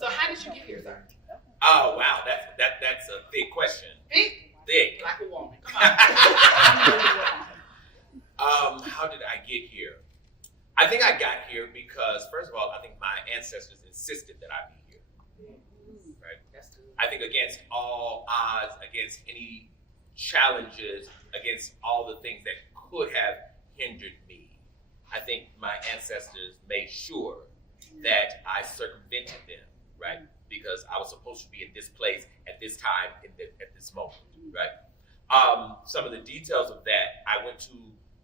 So how did you get here, sir? Oh wow, that's a big question. Thick. Like a woman. Come on. How did I get here? I think I got here because, first of all, I think my ancestors insisted that I be here. Right? That's good. I think against all odds, against any challenges, against all the things that could have hindered me, I think my ancestors made sure that I circumvented them, right? Because I was supposed to be in this place at this time, at this moment, right? Some of the details of that, I went to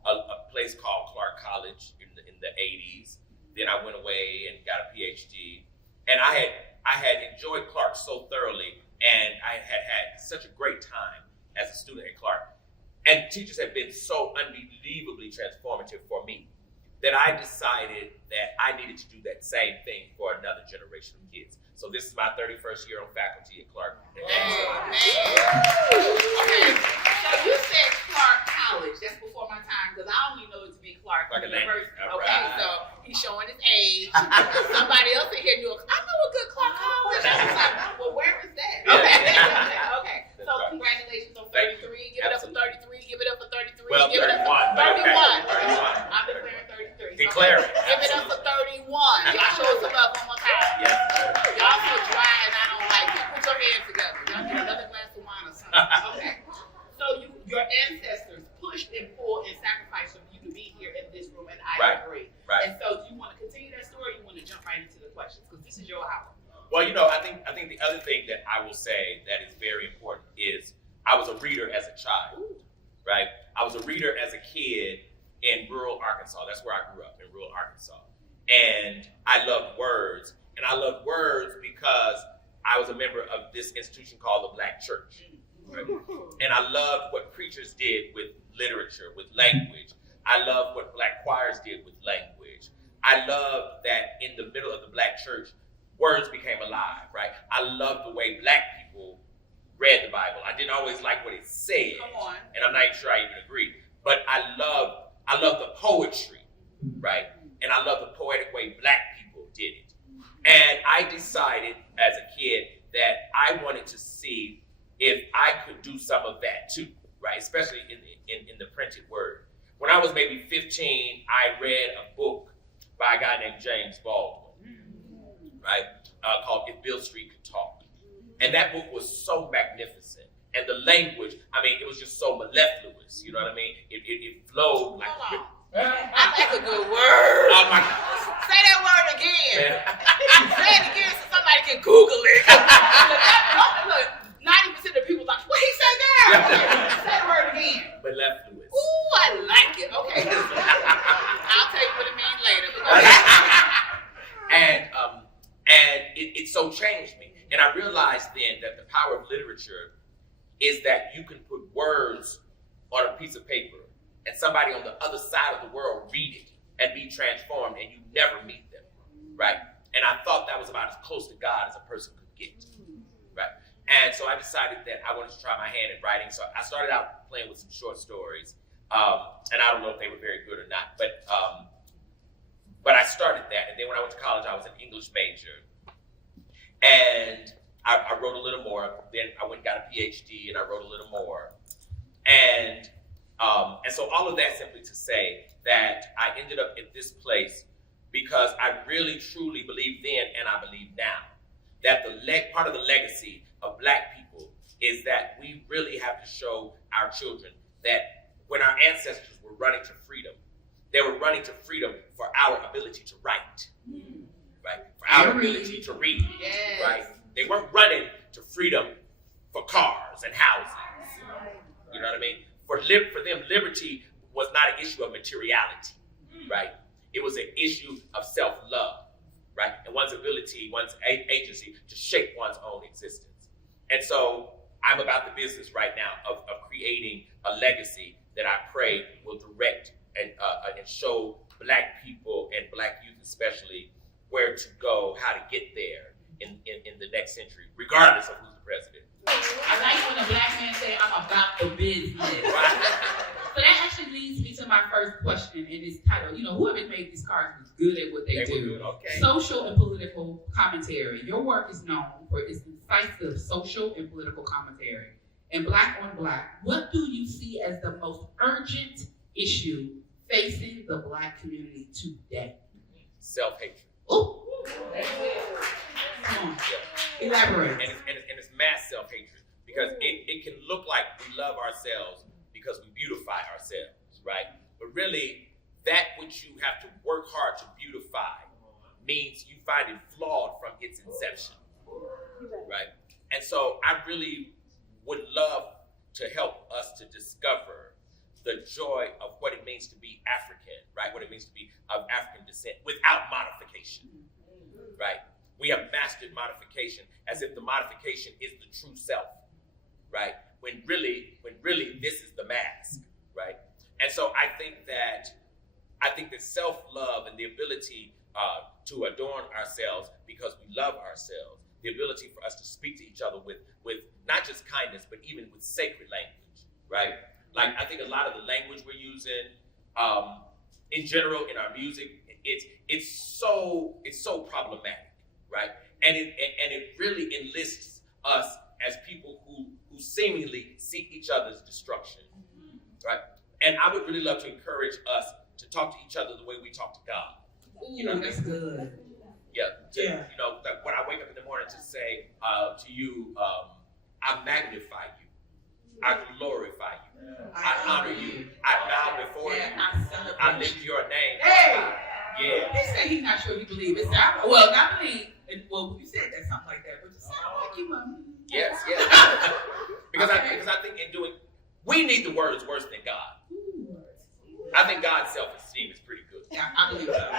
a place called Clark College in the 80s. Then I went away and got a PhD. And I had enjoyed Clark so thoroughly, and I had such a great time as a student at Clark. And teachers had been so unbelievably transformative for me that I decided that I needed to do that same thing for another generation of kids. So this is my 31st year on faculty at Clark. Okay, so you said Clark College. That's before my time, because I only know it to be Clark University. Okay, so he's showing his age. Somebody else in here knew, I know a good Clark College. I was like, well, where is that? Okay. So congratulations on 33. Give it up for 33. Give it up for 33. Well, give 31. It up for 31. 31. I'm declaring 33. Declare it. Give it up for 31. Y'all show us some love one more time. Yes. Y'all so dry and I don't like it. Put your hands together. Y'all get another glass of wine or something. Okay. So your ancestors pushed and pulled and sacrificed for you to be here in this room, and I agree. Right. And so do you want to continue that story, or you want to jump right into the questions? Because this is your hour. Well, I think the other thing that I will say that is very important is I was a reader as a child, right? I was a reader as a kid in rural Arkansas. That's where I grew up, in rural Arkansas. And I loved words. And I loved words because I was a member of this institution called the Black Church. Right? And I loved what preachers did with literature, with language. I loved what Black choirs did with language. I loved that in the middle of the Black church, words became alive, right? I loved the way Black people read the Bible. I didn't always like what it said. Come on. And I'm not even sure I even agree. But I love the poetry, right? And I love the poetic way Black people did it. And I decided as a kid that I wanted to see if I could do some of that too, right? Especially in the printed word. When I was maybe 15, I read a book by a guy named James Baldwin, right? Called If Beale Street Could Talk. And that book was so magnificent. And the language, it was just so mellifluous, you know what I mean? It flowed like... That's a good word. Oh my God. Say that word again. Say it again so somebody can Google it. Look, 90% of people like, what he say there? Say the word again. Mellifluous. Ooh, I like it. Okay. I'll tell you what it means later. And it so changed me. And I realized then that the power of literature is that you can put words on a piece of paper and somebody on the other side of the world read it and be transformed, and you never meet them, right? And I thought that was about as close to God as a person could get, right? And so I decided that I wanted to try my hand at writing. So I started out playing with some short stories, and I don't know if they were very good or not, but I started that. And then when I went to college, I was an English major, and I wrote a little more. Then I went and got a PhD, and I wrote a little more, and so all of that simply to say that I ended up in this place because I really truly believe then, and I believe now, that part of the legacy of Black people is that we really have to show our children that when our ancestors were running to freedom, they were running to freedom for our ability to write, right? For our ability to read, right? They weren't running to freedom for cars and houses. You know what I mean? For them, liberty was not an issue of materiality, right? It was an issue of self-love, right? And one's ability, one's agency to shape one's own existence. And so I'm about the business right now of creating a legacy that I pray will direct and show Black people and Black youth especially where to go, how to get there in the next century, regardless of who's the president. I like when a Black man say, I'm about the business. So that actually leads me to to my first question, and it's titled, whoever made these cards was good at what they do. Okay. Social and political commentary. Your work is known for its incisive social and political commentary. And Black on Black, what do you see as the most urgent issue facing the Black community today? Self-hatred. Oh, come on. Elaborate. And it's mass self-hatred, because it can look like we love ourselves because we beautify ourselves, right? But really, that which you have to work hard to beautify means you find it flawed from its inception, right? And so I really would love to help us to discover the joy of what it means to be African, right? What it means to be of African descent without modification, right? We have mastered modification as if the modification is the true self, right? When really this is the mask, right? And so I think that self-love and the ability to adorn ourselves because we love ourselves, the ability for us to speak to each other with not just kindness, but even with sacred language, right? Like, I think a lot of the language we're using, in general, in our music, it's so problematic, right? And it really enlists us as people who seemingly seek each other's destruction, right? And I would really love to encourage us to talk to each other the way we talk to God. Ooh, that's good. Yeah. Like when I wake up in the morning to say to you, I magnify you, I glorify you, I honor you, I bow before you, I lift your name. Hey! Yeah. He said he's not sure he believes it. Well, not believe. Well, you said that something like that, but you sound like you. Yes. Because I think in doing, we need the words worse than God. I think God's self-esteem is pretty good. Yeah, I believe so.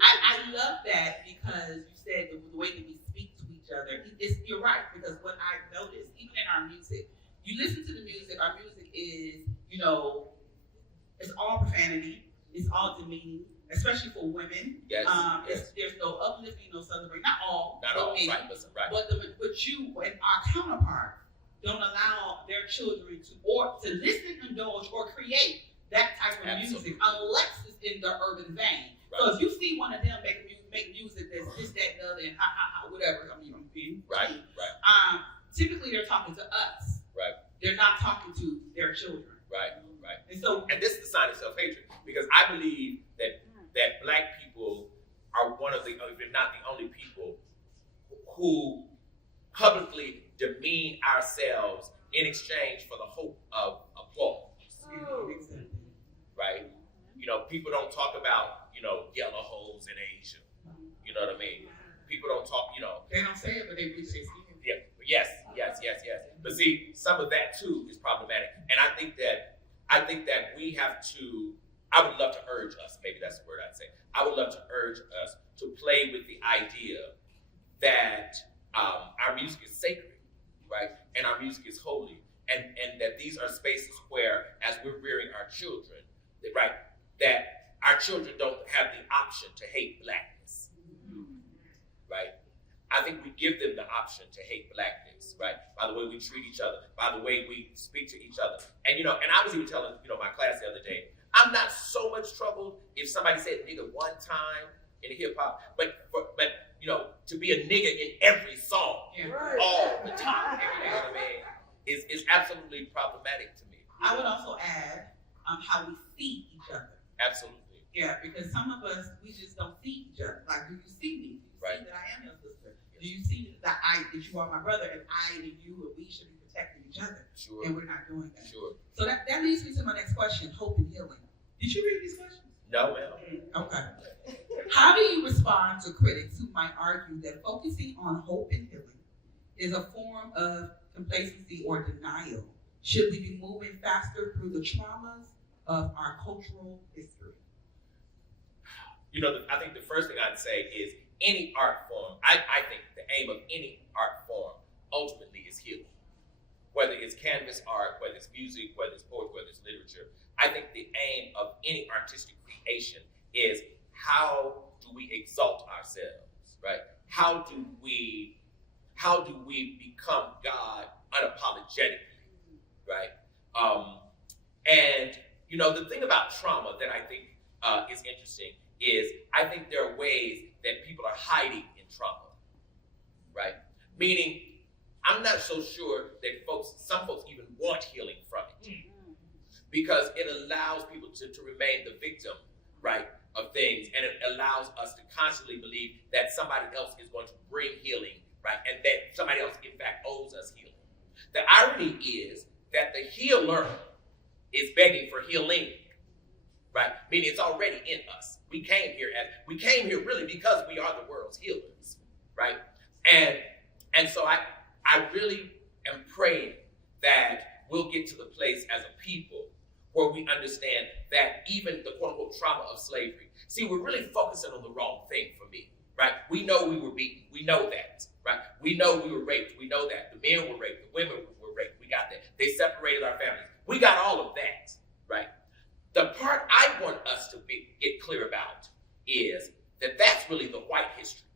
I love that, because you said the way that we speak to each other. You're right, because what I've noticed, even in our music, you listen to the music, our music is, it's all profanity, it's all demeaning, especially for women. Yes. There's no uplifting, no celebrating. Not all. Not all. Right. Listen. Right. But you and our counterparts don't allow their children to listen, indulge, or create that type of music unless it's in the urban vein. Right. So if you see one of them make music that's this, that, and the other, and whatever, right. Typically they're talking to us. Right. They're not talking to their children. Right. And this is the sign of self-hatred, because I believe that Black people are one of the, if not the only people, who publicly demean ourselves in exchange for the hope of applause. Right? People don't talk about, yellow holes in Asia. You know what I mean? People don't talk, They don't say it, but they really say it. Yeah. Yes. But see, some of that too is problematic. And I think that we have to, I would love to urge us, maybe that's the word I'd say. I would love to urge us to play with the idea that our music is sacred, right? And our music is holy. And that these are spaces where, as we're rearing our children, right, that our children don't have the option to hate Blackness, right? I think we give them the option to hate Blackness, right? By the way we treat each other, by the way we speak to each other. And I was even telling, my class the other day, I'm not so much troubled if somebody said nigga one time in hip hop, but to be a nigga in every song, all the time, you know what I mean, is absolutely problematic to me. I would also add how we see each other. Absolutely. Yeah, because some of us, we just don't see each other. Like, do you see me? Do you Right. see that I am your sister? Do you see that you are my brother, and I and you, and we should be protecting each other? Sure. And we're not doing that. Sure. So that leads me to my next question, hope and healing. Did you read these questions? No, ma'am. Okay. How do you respond to critics who might argue that focusing on hope and healing is a form of complacency or denial? Should we be moving faster through the traumas of our cultural history? I think the first thing I'd say is any art form, I think the aim of any art form ultimately is healing. Whether it's canvas art, whether it's music, whether it's poetry, whether it's literature, I think the aim of any artistic creation is how do we exalt ourselves, right? How do we become God unapologetically, right? And, the thing about trauma that I think is interesting is I think there are ways that people are hiding in trauma, right? Meaning, I'm not so sure that some folks even want healing from it, because it allows people to remain the victim, right, of things, and it allows us to constantly believe that somebody else is going to bring healing, right, and that somebody else, in fact, owes us healing. The irony is that the healer is begging for healing, right? Meaning it's already in us. We came here really because we are the world's healers, right? And so I really am praying that we'll get to the place as a people where we understand that even the quote unquote trauma of slavery. See, we're really focusing on the wrong thing for me, right? We know we were beaten. We know that, right? We know we were raped. We know that. The men were raped. The women were raped. We got that. They separated our families. We got all of that, right? The part I want us to get clear about is that that's really the white history.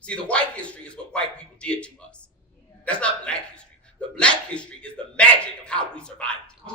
See, the white history is what white people did to us. That's not black history. The black history is the magic of how we survived it.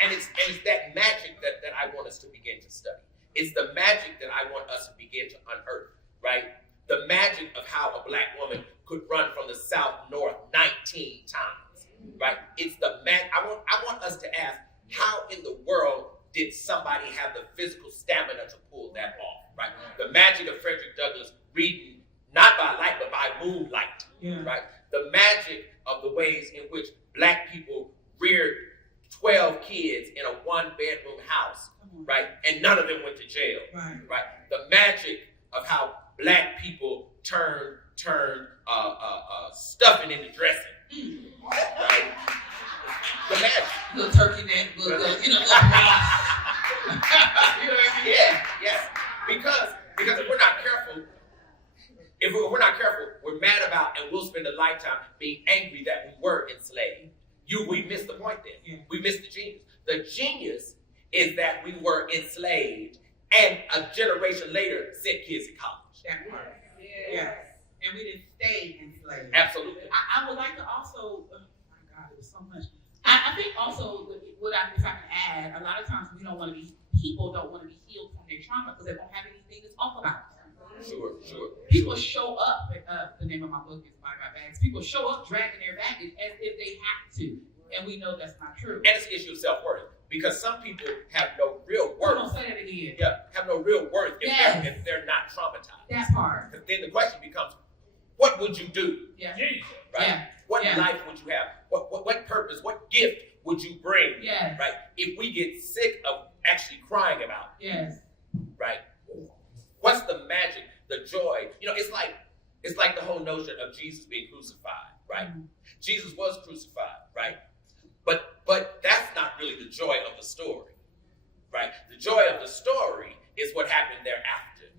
And it's that magic that I want us to begin to study. It's the magic that I want us to begin to unearth, right? The magic of how a black woman could run from the south north 19 times, right? It's the magic. I want us to ask, how in the world did somebody have the physical stamina to pull that off, right? The magic of Frederick Douglass reading not by light but by moonlight, right? The magic of the ways in which black people reared 12 kids in a one-bedroom house, right? And none of them went to jail, right? The magic of how black people turned stuffing into dressing, right? The magic. Little turkey neck, little rice. You know what I mean? Yes. Because if we're not careful, we're mad about, and we'll spend a lifetime being angry that we were enslaved. We missed the point then. Yeah. We missed the genius. The genius is that we were enslaved, and a generation later sent kids to college. That part. Yeah. And we didn't stay enslaved. Absolutely. I would like to also, oh my God, there's so much. I think also, if I can add, a lot of times people don't want to be healed from their trauma because they don't have anything to talk about. Sure. People show up, the name of my book is Buy My Bags. People show up dragging their baggage as if they have to. And we know that's not true. And it's an issue of self-worth. Because some people have no real worth. Don't say that again. Yeah, have no real worth if they're not traumatized. That part. Because then the question becomes, what would you do? Yeah. Right? Yeah. What life would you have? What purpose, what gift would you bring? Yes. Right? If we get sick of actually crying about it. Yes. Right? What's the magic, the joy? It's like the whole notion of Jesus being crucified, right? Mm-hmm. Jesus was crucified, right? But that's not really the joy of the story, right? The joy of the story is what happened thereafter,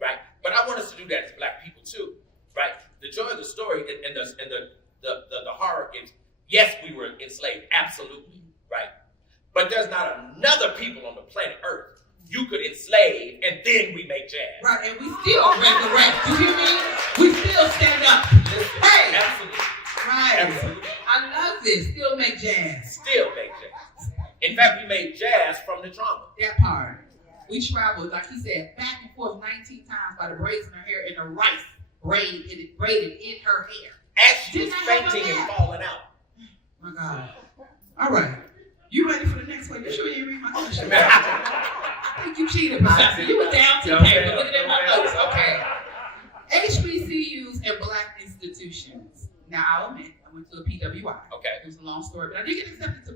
right? But I want us to do that as black people too, right? The joy of the story and the horror is, yes, we were enslaved, absolutely, right? But there's not another people on the planet Earth you could enslave and then we make jazz. Right, and we still resurrect. You hear me? We still stand up. Hey! Absolutely. Right. Absolutely. I love this. Still make jazz. Still make jazz. In fact, we made jazz from the trauma. That part. We traveled, like he said, back and forth 19 times by the braids in her hair and the rice braided in her hair. As she was fainting and falling out. My God. All right. You ready for the next one? You sure you didn't read my question? I think you cheated by something. You were down to the paper looking at my notes. Okay. HBCUs and black institutions. Now, I'll admit, I went to a PWI. Okay. It was a long story, but I did get accepted to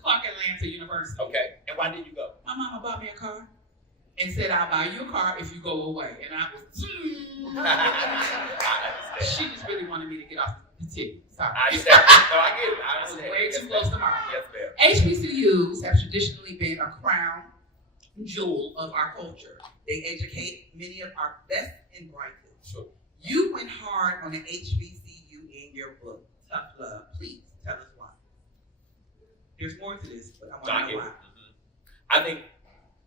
Clark Atlanta University. Okay. And why did you go? My mama bought me a car and said, I'll buy you a car if you go away. And I was, she just really wanted me to get off the tip. Sorry. I understand. No, I get it. I understand. I was way too close to her. Yes, ma'am. HBCUs have traditionally been a crown jewel of our culture. They educate many of our best and brightest. Sure. You went hard on an HBCU in your book, Tough Love. Please tell us why. There's more to this, but I want to know why. I think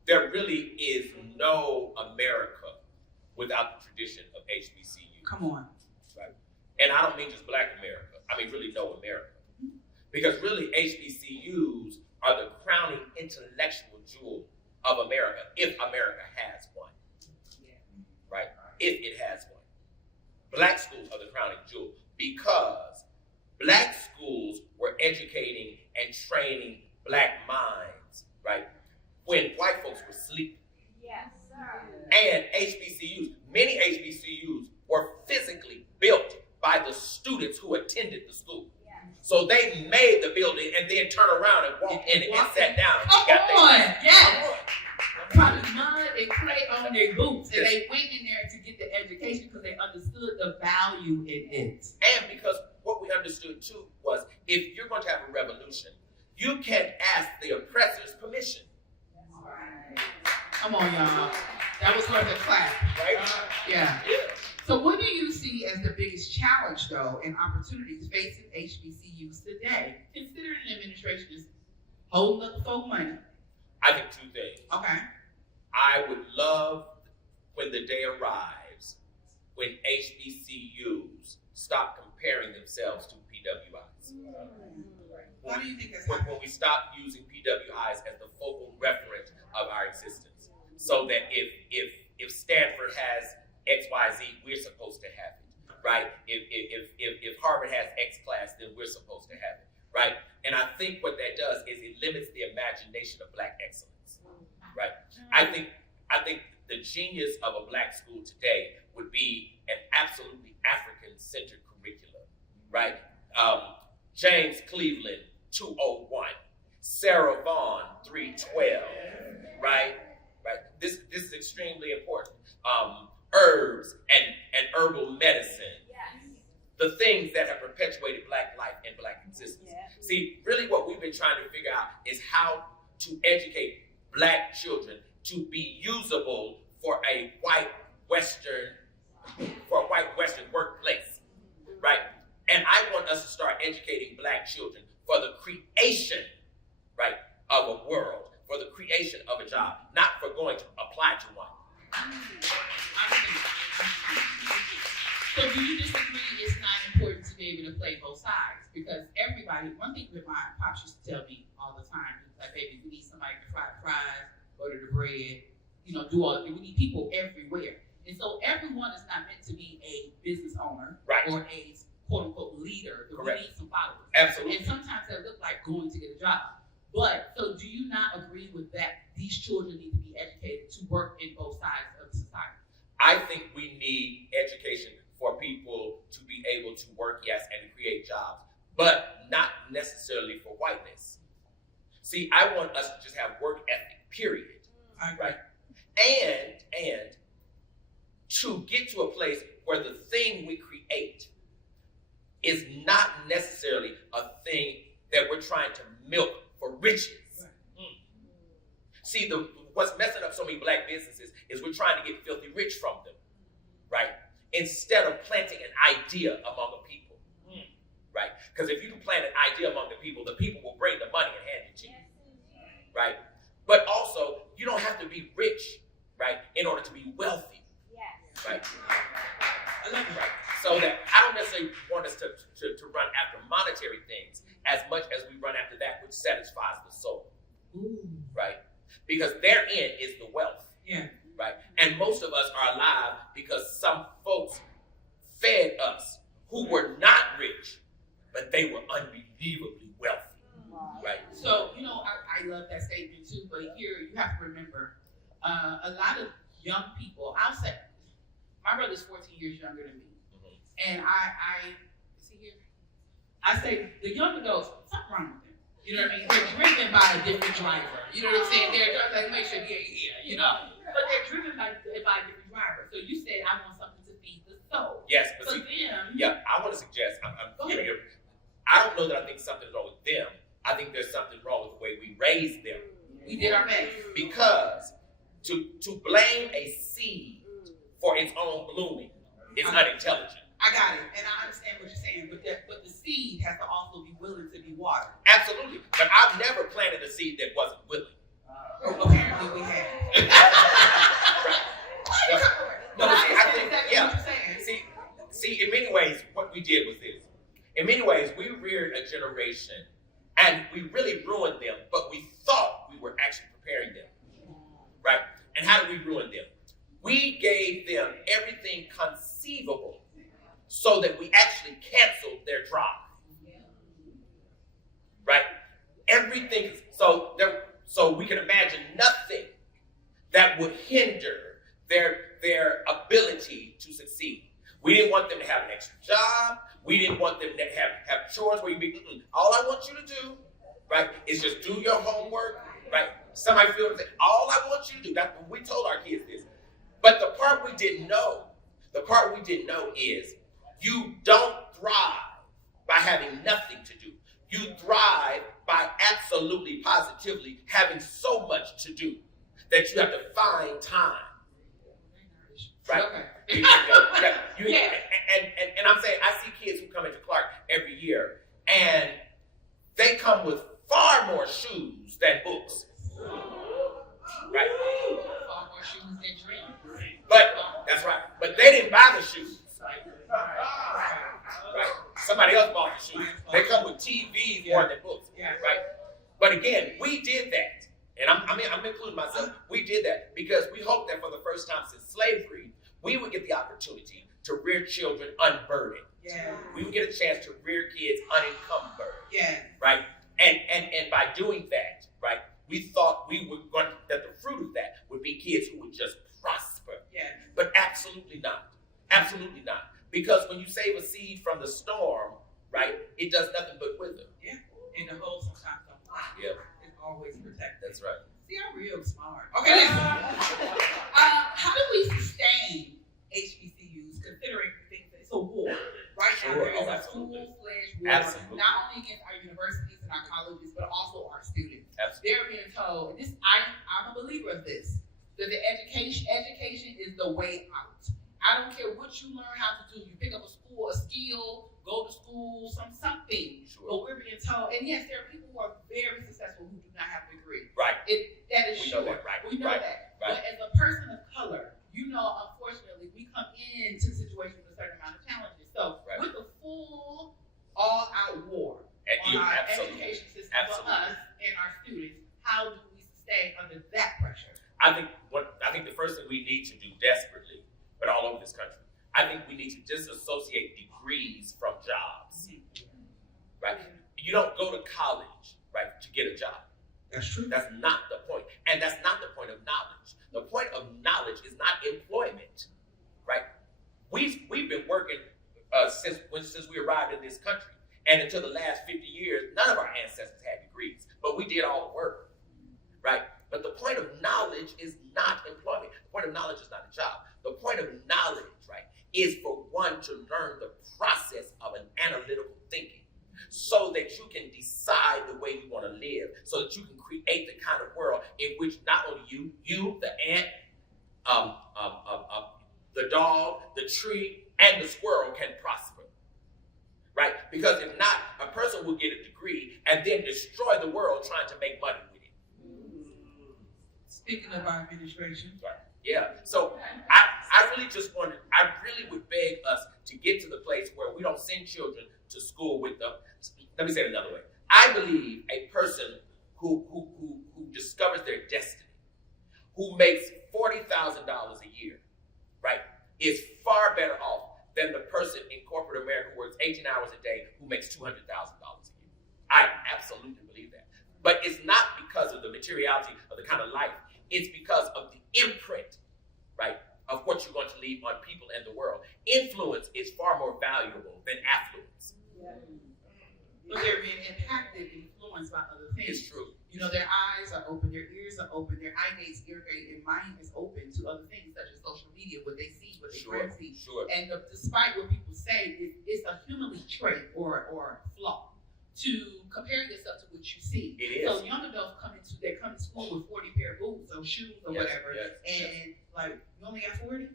there really is no America without the tradition of HBCU. Come on. Right. And I don't mean just Black America. I mean really no America. Because really HBCUs are the crowning intellectual jewel of America, if America has one. Right? If it has one. Black schools are the crowning jewel because Black schools were educating and training Black minds, right? When white folks were sleeping. Yes, sir. And HBCUs, many HBCUs were physically built by the students who attended the school. Yes. So they made the building and then turned around and walked in it and sat down. Come on, yes. Probably mud and clay on their boots, and they went in there to get the education because they understood the value in it. And because what we understood too was if you're going to have a revolution, you can't ask the oppressor's permission. Come on, y'all. That was worth a clap. Right? Yeah. So what do you see as the biggest challenge, though, and opportunities facing HBCUs today, considering the administration is holding up the folk money? I think two things. Okay. I would love when the day arrives when HBCUs stop comparing themselves to PWIs. Why do you think that's When happening? we stop using PWIs as the focal reference of our existence. So that if Stanford has XYZ, we're supposed to have it, right? If Harvard has X class, then we're supposed to have it, right? And I think what that does is it limits the imagination of Black excellence, right? I think the genius of a Black school today would be an absolutely African-centered curriculum, right? James Cleveland, 201. Sarah Vaughan, 312, right? Right. This is extremely important. Herbs and herbal medicine, the things that have perpetuated Black life and Black existence. See, really what we've been trying to figure out is how to educate Black children to be usable for a white Western workplace, right? And I want us to start educating Black children for the creation, right, of a world, for the creation of a job, not for going to apply to one. So do you disagree it's not important to be able to play both sides? Because everybody, one thing that my pops used to tell me all the time, is like, baby, we need somebody to fry the fries, butter the bread, do all, we need people everywhere. And so everyone is not meant to be a business owner, right, or a quote unquote leader, but correct, we need some followers. Absolutely. And sometimes that looks like going to get a job. But, so do you not agree with that? These children need to be educated to work in both sides of society. I think we need education for people to be able to work, yes, and to create jobs, but not necessarily for whiteness. See, I want us to just have work ethic, period, right? And to get to a place where the thing we create is not necessarily a thing that we're trying to milk for riches. See, what's messing up so many Black businesses is we're trying to get filthy rich from them, right? Instead of planting an idea among the people, right? Because if you plant an idea among the people will bring the money and hand it to you, right? But also, you don't have to be rich, right, in order to be wealthy, right? I love you, right? So that I don't necessarily want us to run after monetary things as much as we run after that which satisfies the soul, right? Because therein is the wealth, right? And most of us are alive because some folks fed us who were not rich, but they were unbelievably wealthy, right? So, I love that statement too, but here you have to remember, a lot of young people, I'll say, my brother's 14 years younger than me. And is he here? I say, the young adults, something wrong with them. You know what I mean? They're driven by a different driver. You know what I'm saying? They're like, make sure he ain't here, But they're driven by a different driver. So you said, I want something to feed the soul. Yes, but so see, them, I want to suggest, I'm giving you, I don't know that I think something's wrong with them. I think there's something wrong with the way we raised them. We did our best. Because to blame a seed for its own blooming is unintelligent. I got it, and I understand what you're saying, but the seed has to also be willing to be watered. Absolutely, but I've never planted a seed that wasn't willing. Apparently we have. Right. No, see, I think, see, in many ways, what we did was this. In many ways, we reared a generation and we really ruined them, but we thought we were actually preparing them, right? And how did we ruin them? We gave them everything conceivable so that we actually canceled their drive, right? Everything, so we can imagine nothing that would hinder their ability to succeed. We didn't want them to have an extra job. We didn't want them to have chores where you be, all I want you to do, right, is just do your homework, right? Somebody feels that all I want you to do, that's what we told our kids this. But the part we didn't know is you don't thrive by having nothing to do. You thrive by absolutely, positively having so much to do that you have to find time. Right? Okay. And I'm saying, I see kids who come into Clark every year, and they come with far more shoes than books. Right? Far more shoes than dreams. But, that's right. But they didn't buy the shoes. Right? Somebody else bought the shoes. They come with TVs more than books. Right? But again, we did that. And I'm including myself. We did that because we hoped that for the first time since slavery, we would get the opportunity to rear children unburdened. Yeah. We would get a chance to rear kids unencumbered. Yeah. Right? And by doing that, right, we thought that the fruit of that would be kids who would just prosper. Yeah. But absolutely not. Absolutely not. Because when you save a seed from the storm, right, it does nothing but wither. Yeah. And the hole sometimes don't fly. Yeah. It's always protected. That's right. See, I'm real smart. Okay, listen. How do we sustain HBCUs considering things that it's a war? Right now, there is a full-fledged war, not only against our universities and our colleges, but also our students. Absolutely. They're being told, and this I'm a believer of this, that the education is the way out. I don't care what you learn how to do. You pick up a skill, go to school, something. Sure. But we're being told, and yes, there are people who are very successful who do not have a degree. Right. That is true. We know that. But as a person of color, you know, unfortunately, we come into situations with a certain amount of challenges. So with the full, all-out war on our education system for us and our students, how do we sustain under that pressure? I think the first thing we need to do desperately, but all over this country, I think we need to disassociate degrees from jobs. Right? You don't go to college, right, to get a job. That's true. That's not the point. And that's not the point of knowledge. The point of knowledge is not employment. Right? We've been working since we arrived in this country. And until the last 50 years, none of our ancestors had degrees. But we did all the work. Right? But the point of knowledge is not employment. The point of knowledge is not a job. The point of knowledge, right, is for one to learn the process of an analytical thinking so that you can decide the way you want to live, so that you can create the kind of world in which not only you, the ant, the dog, the tree, and the squirrel can prosper, right? Because if not, a person will get a degree and then destroy the world trying to make money with it. Speaking of our administration. Right. Yeah. So I really would beg us to get to the place where we don't send children to school with them. Let me say it another way. I believe a person who discovers their destiny, who makes $40,000 a year, right, is far better off than the person in corporate America who works 18 hours a day who makes $200,000 a year. I absolutely believe that. But it's not because of the materiality of the kind of life. It's because of the imprint, right, of what you're going to leave on people and the world. Influence is far more valuable than affluence. Yeah. But they're being impacted, influenced by other things. It's true. You know, their eyes are open, their ears are open, their eye gates irrigate, and mind is open to other things such as social media, what they see, what they can see. Sure. And despite what people say, it's a human trait or flaw to compare yourself to what you see. It is. So young adults come to school with 40 pair of boots or shoes or whatever, and like, you only got 40?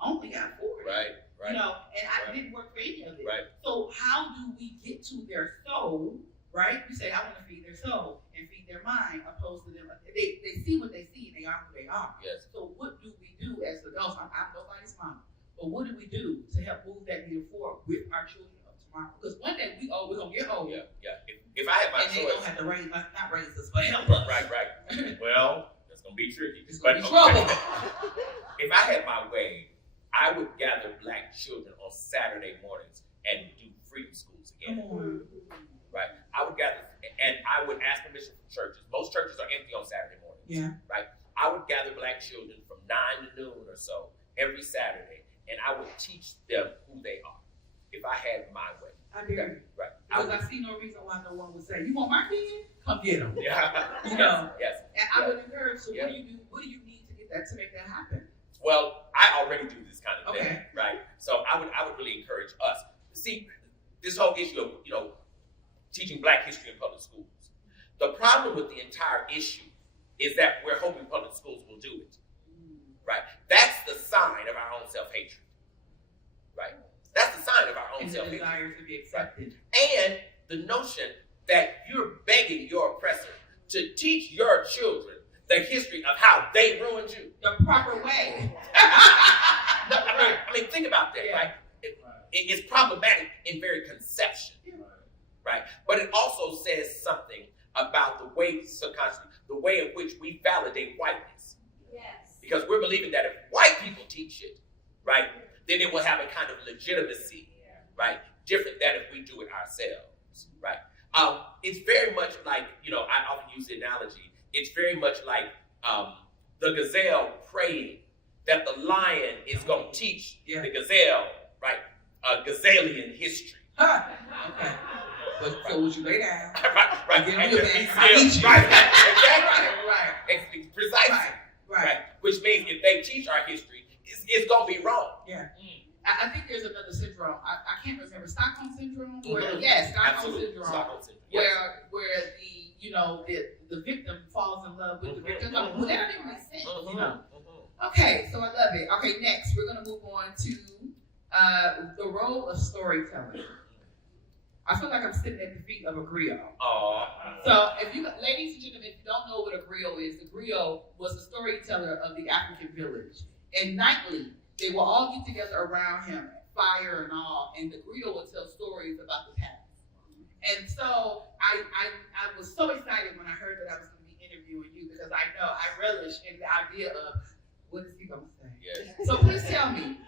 Only got 40. Right. You know, and I didn't work for any of it. Right. So how do we get to their soul, right? You say, I want to feed their soul and feed their mind, opposed to them. They see what they see and they are who they are. Yes. So what do we do as adults? I'm nobody's mom. But But what do we do to help move that needle forward with our children of tomorrow? Because one day we're gonna get old. Yeah. If I had my choice, and they gonna have to raise, not raise us, but help us. Right. Well, that's gonna be tricky. It's gonna be trouble. If I had my way, I would gather Black children on Saturday mornings and do freedom schools again. Right. I would gather, and I would ask permission from churches. Most churches are empty on Saturday mornings. Yeah. Right. I would gather Black children from 9 to noon or so every Saturday, and I would teach them who they are. If I had my way. I hear you. Right. Because I see no reason why no one would say, "You want my kid? Come get him." Yeah. You know. Yes. And I would encourage. So what do you do? What do you need to get that to make that happen? Well, I already do this kind of thing, Okay. right? So I would really encourage us. See, this whole issue of teaching Black history in public schools. The problem with the entire issue is that we're hoping public schools will do it, right? That's the sign of our own self-hatred, right? That's the sign of our own self-hatred. And the desire to be accepted. And the notion that you're begging your oppressor to teach your children the history of how they ruined you. The proper way. I mean, think about that, right? It's problematic in very conception, right? But it also says something about the way, subconsciously, the way in which we validate whiteness. Yes. Because we're believing that if white people teach it, right, then it will have a kind of legitimacy, right? Different than if we do it ourselves, right? It's very much like, I often use the analogy, it's very much like the gazelle praying that the lion is going to teach the gazelle, right, gazellian history. Okay. But so would you lay down? right. Get And with be it. still. Right. Exactly. Right. Precisely. Right. Which means if they teach our history, it's going to be wrong. Yeah. I think there's another syndrome. I can't remember. Stockholm syndrome? Where, Mm-hmm. yes, Stockholm Absolutely. syndrome. Stockholm syndrome. Yes. Where the victim falls in love with the victim. I mean, well, that doesn't even make sense, Mm-hmm. Okay, so I love it. Okay, next we're gonna move on to the role of storytelling. I feel like I'm sitting at the feet of a griot. So, ladies and gentlemen, if you don't know what a griot is, the griot was the storyteller of the African village. And nightly, they will all get together around him, fire and all, and the griot would tell stories about the past. And so I was so excited when I heard that I was going to be interviewing you because I know I relish in the idea of what is he going to say. Yes. So please tell me,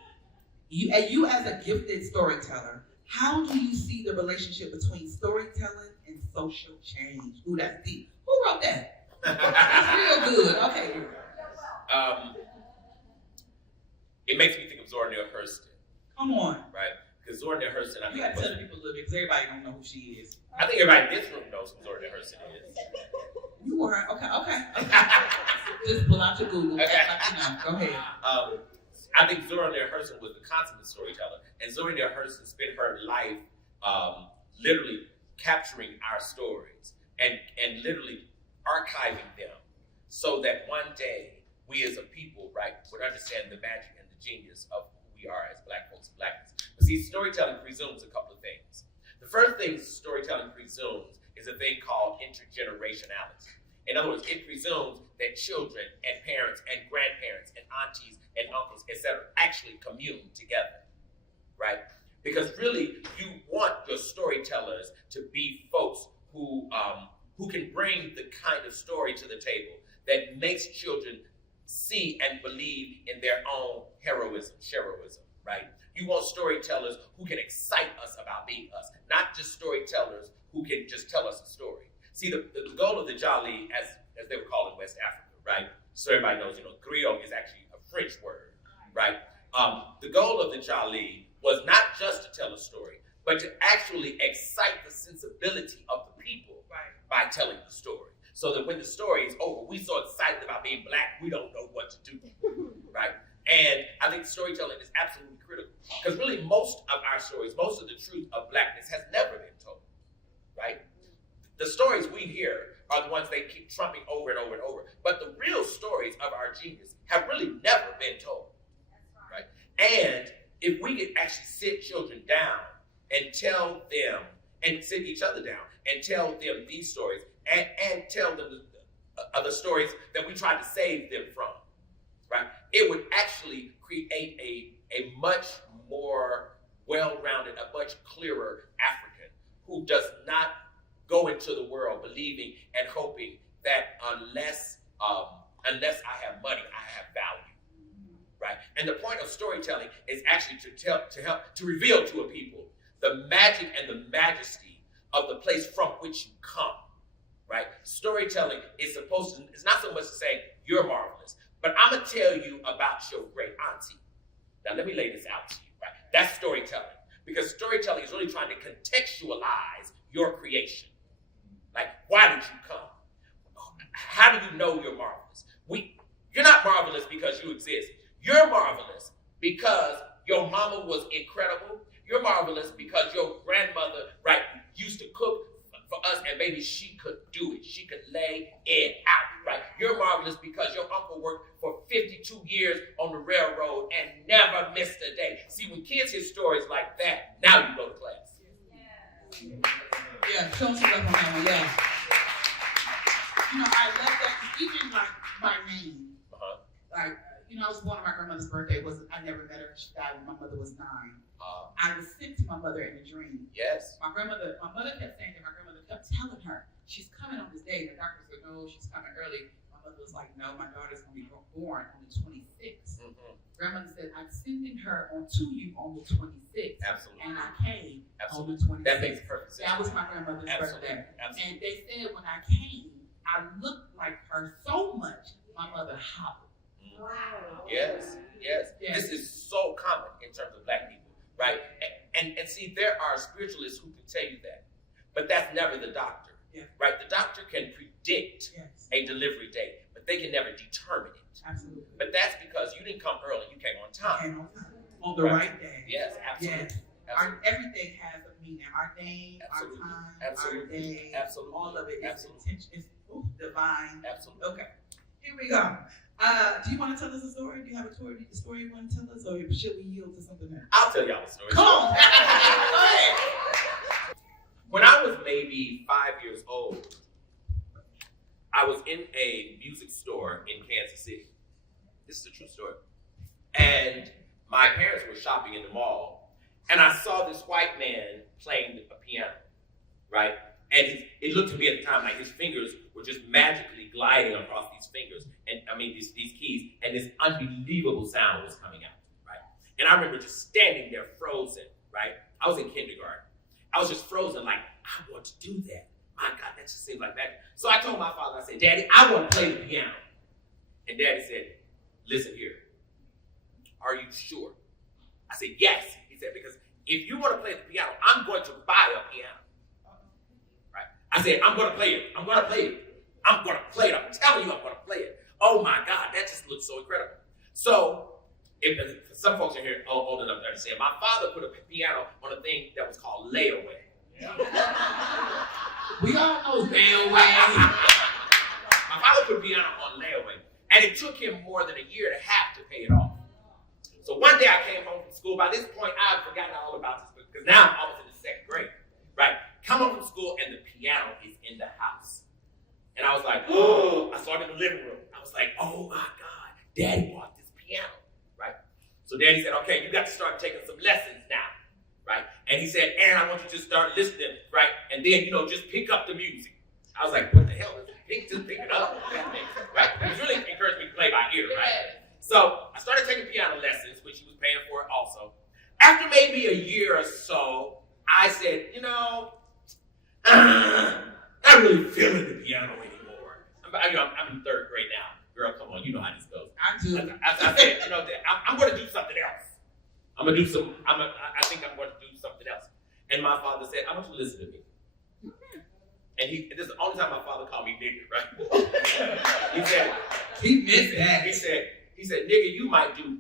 you as a gifted storyteller, how do you see the relationship between storytelling and social change? Ooh, that's deep. Who wrote that? That's real good. Okay. It makes me think of Zora Neale Hurston. Come on. Right? Because Zora Neale Hurston, You got to tell the people a little bit because everybody don't know who she is. I think everybody in this room knows who Zora Neale Hurston is. You were okay. Just pull out your Google. Okay. Go ahead. I think Zora Neale Hurston was the consummate storyteller, and Zora Neale Hurston spent her life literally capturing our stories and literally archiving them, so that one day we as a people, right, would understand the magic and the genius of who we are as Black folks and Blackness. But see, storytelling presumes a couple of things. The first thing storytelling presumes is a thing called intergenerationality. In other words, it presumes that children and parents and grandparents and aunties and uncles, etc., actually commune together, right? Because really, you want your storytellers to be folks who can bring the kind of story to the table that makes children see and believe in their own heroism, right? You want storytellers who can excite us about being us, not just storytellers who can just tell us a story. See, the goal of the Jali, as they were called in West Africa, right? So everybody knows, griot is actually a French word, right? The goal of the Jali was not just to tell a story, but to actually excite the sensibility of the people by telling the story. So that when the story is over, we're so excited about being Black, we don't know what to do, right? And I think storytelling is absolutely critical. Because really most of our stories, most of the truth of Blackness has never been told, right? The stories we hear are the ones they keep trumping over and over and over. But the real stories of our genius have really never been told, right? And if we could actually sit children down and tell them, and sit each other down and tell them these stories, and tell them the stories that we tried to save them from, right? It would actually create a much more well-rounded, a much clearer African who does not go into the world believing and hoping that unless I have money, I have value, right? And the point of storytelling is actually to help to reveal to a people the magic and the majesty of the place from which you come, right? Storytelling is it's not so much to say you're marvelous, but I'm gonna tell you about your great auntie. Now let me lay this out to you, right? That's storytelling, because storytelling is really trying to contextualize your creation. Like, why did you come? How do you know you're marvelous? You're not marvelous because you exist. You're marvelous because your mama was incredible. You're marvelous because your grandmother, right, used to cook for us, and maybe she could do it. She could lay it out, right? You're marvelous because your uncle worked for 52 years on the railroad and never missed a day. See, when kids hear stories like that, now you go to class. Yeah, show some love on that one, yeah. You know, I love that, even like my name. Like, you know, I was born on my grandmother's birthday. I never met her. She died when my mother was 9. I was sent to my mother in a dream. Yes. My mother kept saying that my grandmother kept telling her, she's coming on this day. The doctor said, no, she's coming early. My mother was like, no, my daughter's going to be born on the 26th. Grandmother said, I'm sending her to you on the 26th. Absolutely. And I came on the 26th. That makes perfect sense. That was my grandmother's birthday. Absolutely. And they said when I came, I looked like her so much, my mother howled. Wow. Yes. This is so common in terms of Black people, right? And see, there are spiritualists who can tell you that, but that's never the doctor, right? The doctor can predict a delivery date, but they can never determine it. Absolutely. But that's because you didn't come early, you came on time. On the right day. Yes, absolutely. Yes. Everything has a meaning. Our name, absolutely. Our time, absolutely. Our day, absolutely. All of it is absolutely. It's divine. Absolutely. Okay, here we go. Do you want to tell us a story? Do you have a story you want to tell us, or should we yield to something else? I'll tell y'all a story. Come on. Go ahead. When I was maybe 5 years old, I was in a music store in Kansas City. This is a true story. And my parents were shopping in the mall, and I saw this white man playing a piano, right? And it looked to me at the time like his fingers were just magically gliding across these fingers, and I mean these keys, and this unbelievable sound was coming out, right? And I remember just standing there frozen, right? I was in kindergarten. I was just frozen, like, I want to do that. My God, that just seems like magic. So I told my father, I said, Daddy, I want to play the piano. And Daddy said, listen here, are you sure? I said, yes. He said, because if you want to play the piano, I'm going to buy a piano. I said, I'm going to play it. I'm going to play it. I'm going to play it. I'm telling you I'm going to play it. Oh my God, that just looks so incredible. So, if some folks are here old enough to understand, my father put a piano on a thing that was called layaway. Yeah. We all know layaway. My father put a piano on layaway, and it took him more than a year and a half to pay it off. So one day I came home from school. By this point, I've forgotten all about this because now I was in the 2nd grade, right? Come home from school, and the piano is in the house. And I was like, oh, I saw it in the living room. I was like, oh my God, Daddy bought this piano, right? So Daddy said, okay, you got to start taking some lessons now, right? And he said, Aaron, I want you to start listening, right? And then, just pick up the music. I was like, what the hell is it? Just pick it up, right? He was really encouraged me to play by ear, right? So I started taking piano lessons, which he was paying for also. After maybe a year or so, I said, I'm not really feeling the piano anymore. I'm in 3rd grade now. Girl, come on, you know how this goes. I do. I said, I'm going to do something else. I think I'm going to do something else. And my father said, I want you to listen to me. And this is the only time my father called me nigga, right? He said, he missed that. He said, nigga, you might do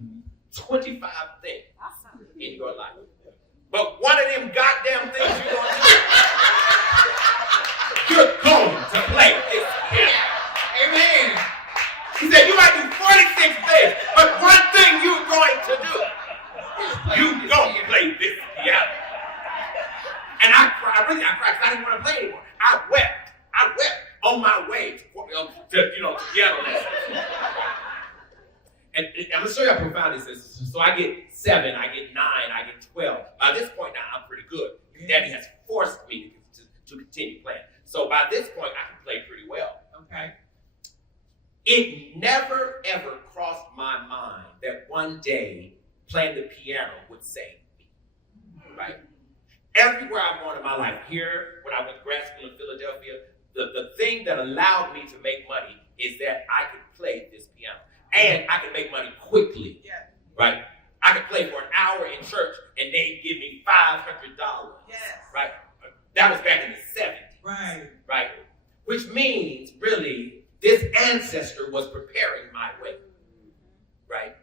25 things in your life. But one of them goddamn things you're going to do, you're going to play this piano. Amen. He said, you might do 46 things, but one thing you're going to do, you're going to play this piano. And I cried because I didn't want to play anymore. I wept on my way to piano lessons. And I'm going to show you how profound this is. So I get 7, I get 9, I get 12. By this point now, I'm pretty good. Daddy has forced me to continue playing. So by this point, I can play pretty well. Okay. It never, ever crossed my mind that one day playing the piano would save me, right? Everywhere I've gone in my life, here, when I went to grad school in Philadelphia, the thing that allowed me to make money is that I could play this piano. And I could make money quickly, right? I could play for an hour in church and they'd give me $500, right? That was back in the 70s, right? Which means, really, this ancestor was preparing my way, right?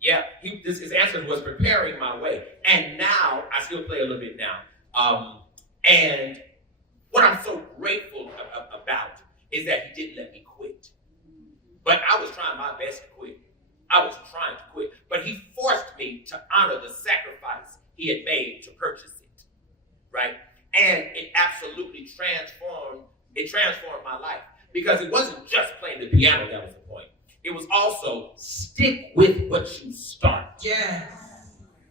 Yeah, his ancestor was preparing my way. And now, I still play a little bit now. And what I'm so grateful about is that he didn't let me quit. But I was trying my best to quit. I was trying to quit. But he forced me to honor the sacrifice he had made to purchase it, right? And it absolutely transformed my life. Because it wasn't just playing the piano that was the point. It was also stick with what you start. Yes.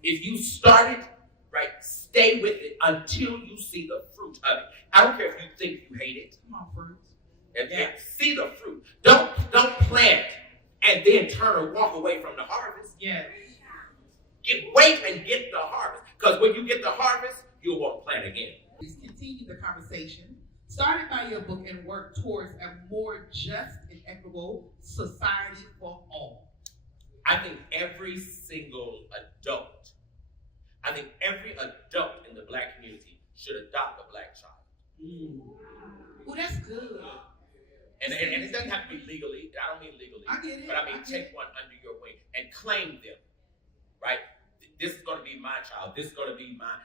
If you start it, right, stay with it until you see the fruit of it. I don't care if you think you hate it. Come on, fruit. And see the fruit. Don't plant and then turn or walk away from the harvest. Yes. Wait and get the harvest. Because when you get the harvest, you'll want to plant again. Please continue the conversation started by your book and work towards a more just and equitable society for all. I think every adult in the Black community should adopt a Black child. Well, that's good. And it doesn't have to be legally. I don't mean legally. I get it. But I mean take one under your wing and claim them, right? This is going to be my child. This is going to be mine.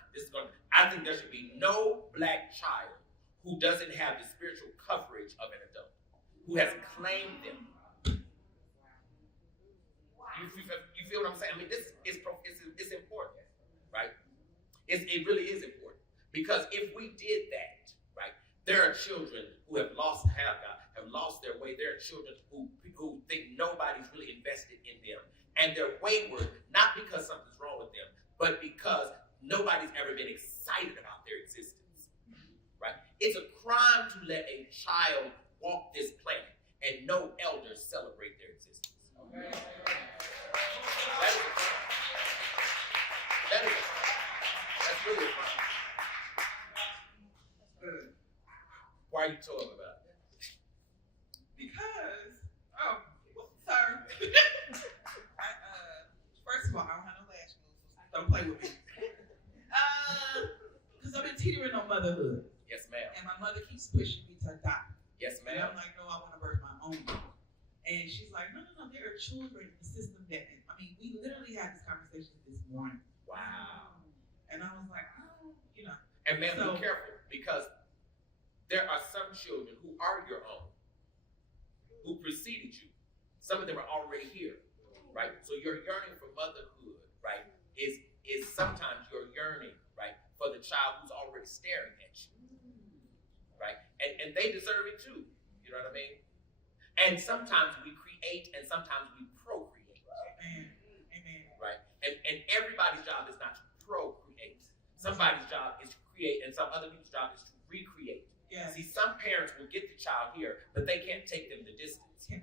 I think there should be no Black child who doesn't have the spiritual coverage of an adult, who has claimed them. You feel what I'm saying? I mean, this is it's important, right? It really is important. Because if we did that, right, there are children who have lost their way. There are children who think nobody's really invested in them. And they're wayward, not because something's wrong with them, but because nobody's ever been excited about their existence, right? It's a crime to let a child walk this planet and no elders celebrate their existence. Okay. That's really a crime. Why are you talking about it? Because, sir. First of all, I don't have no lash moves, so don't play with me. Because I've been teetering on motherhood. Yes, ma'am. And my mother keeps pushing me to adopt. Yes, ma'am. And I'm like, no, I want to birth my own. And she's like, no, there are children in the system that, we literally had this conversation this morning. Wow. And I was like, And ma'am, be careful, because there are some children who are your own, who preceded you. Some of them are already here, right? So your yearning for motherhood, right, is sometimes your yearning, right, for the child who's already staring at you, right? And they deserve it too, you know what I mean? And sometimes we create and sometimes we procreate. Amen. Right? And everybody's job is not to procreate. Somebody's job is to create, and some other people's job is to recreate. Yes. See, some parents will get the child here, but they can't take them the distance. They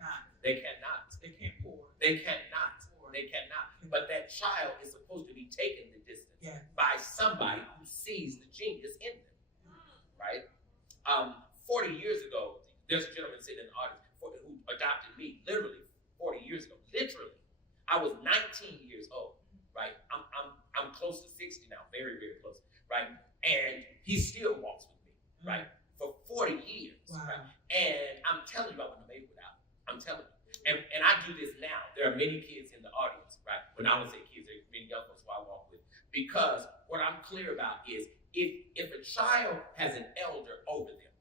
cannot. They can't pour. They cannot. They cannot. But that child is supposed to be taken the distance by somebody who sees the genius in them. Right? 40 years ago, there's a gentleman sitting in the audience who adopted me, literally 40 years ago. Literally. I was 19 years old, right? I'm close to 60 now, very, very close, right? And he still walks with me, right? For 40 years, right? And I'm telling you, I wouldn't have made it without. I'm telling you. And I do this now. There are many kids in the audience, right? When I would say kids, there are many young folks who I walk with. Because what I'm clear about is if a child has an elder over them,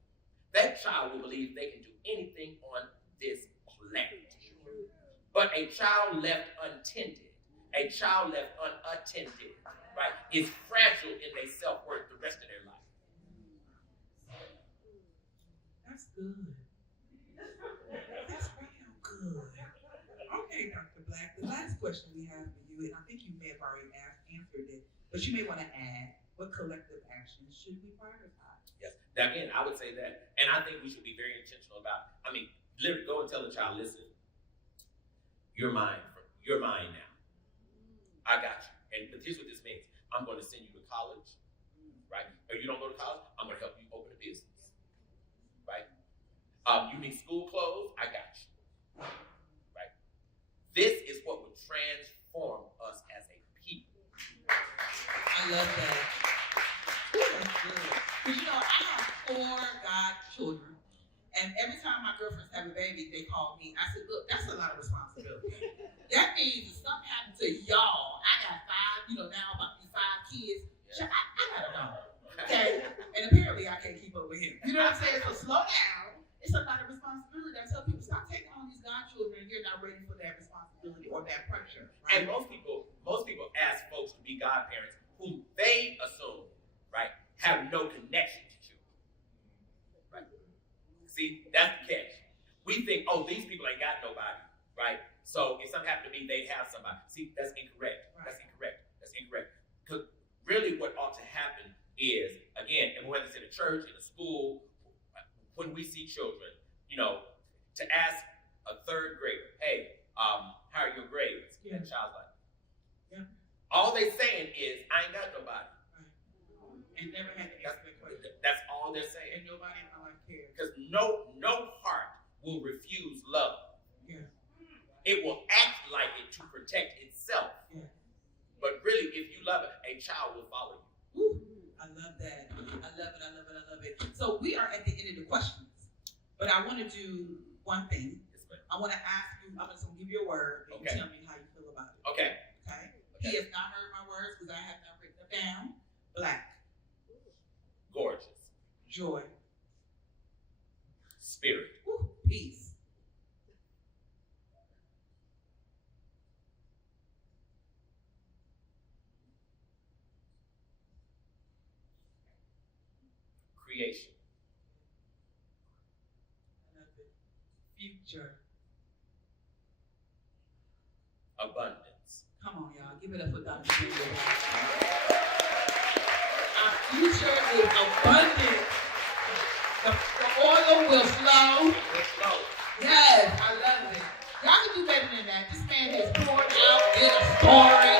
that child will believe they can do anything on this planet. But a child left unattended, right, is fragile in their self-worth the rest of their life. That's good. That's real good. Okay, Dr. question we have for you, and I think you may have already answered it, but you may want to add, what collective actions should we prioritize? Yes. Now, again, I would say that, and I think we should be very intentional about it. I mean, literally go and tell the child, listen, you're mine now. I got you. But here's what this means. I'm going to send you to college, right? Or you don't go to college, I'm going to help you open a business, right? You need school clothes, I got you, right? This is what would transform us as a people. I love that. That's good. Because I have 4 godchildren, and every time my girlfriends have a baby, they call me. I said, look, that's a lot of responsibility. That means if something happened to y'all, I got 5, now about these 5 kids. Yeah. I gotta know. Okay? And apparently I can't keep up with him. You know what I'm saying? So slow down. It's a lot of responsibility. I tell people, stop taking on these godchildren and you're not ready for that responsibility or that pressure. Right? And most people ask folks to be godparents who they assume, right, have no connection to children. Right? See, that's the catch. We think, oh, these people ain't got nobody, right? So if something happened to me, they have somebody. See, that's incorrect. Right. That's incorrect. Because really what ought to happen is, again, and whether it's in a church, in a school, when we see children, to ask a 3rd grader, hey, how are your grades? Yeah. And the child's like, yeah. All they saying is, I ain't got nobody. And never had to ask that question. That's all they're saying. And nobody in my life cares. Because no heart will refuse love. Yeah. It will act like it to protect itself. Yeah. But really, if you love it, a child will follow you. Woo. I love that. I love it. So we are at the end of the questions. But I want to do one thing. Yes, I want to ask you, I'm just going to give you a word and you tell me how you feel about it. Okay. He has not heard my words because I have not written them down. Black. Gorgeous. Joy. Spirit. Woo. Peace. Creation. I love it. Future. Abundance. Come on, y'all. Give it up for Dr. Our future is abundant. The oil will flow. Yes, I love it. Y'all can do better than that. This man has poured out in a story.